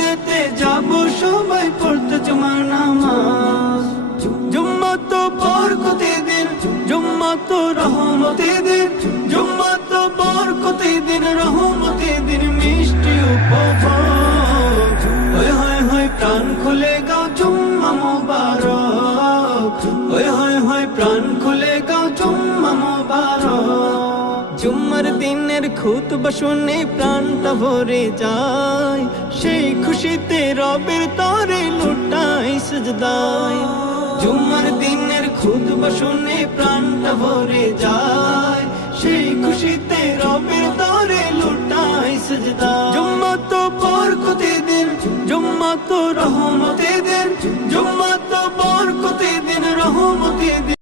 মসজিদেতে যাব সবাই পড়তে জুমার নামাজ। জুম্মা তো বরকতের দিন, জুম্মা তো রহমতের দিন, জুম্মা তো বরকতের দিন, রহমতের দিন, মিষ্টি উপভোগ। হয় হয় হয় প্রাণ খুলে গাও জুম্মা মোবারক, হয় হয় হয় প্রাণ খুলে গাও জুম্মা মোবারক। জুম্মার দিনের খুতবা শুনে প্রাণটা ভরে যায়, সেই খুশিতে রবের তরে লুটাই সিজদায়। জুম্মার দিনের খুতবা শুনে প্রাণটা ভরে যায়, সেই খুশিতে রবের তরে লুটাই সিজদায়। জুম্মা তো বরকতের দিন, জুম্মা তো রহমতের দিন, জুম্মা তো বরকতের দিন, রহমতের দিন।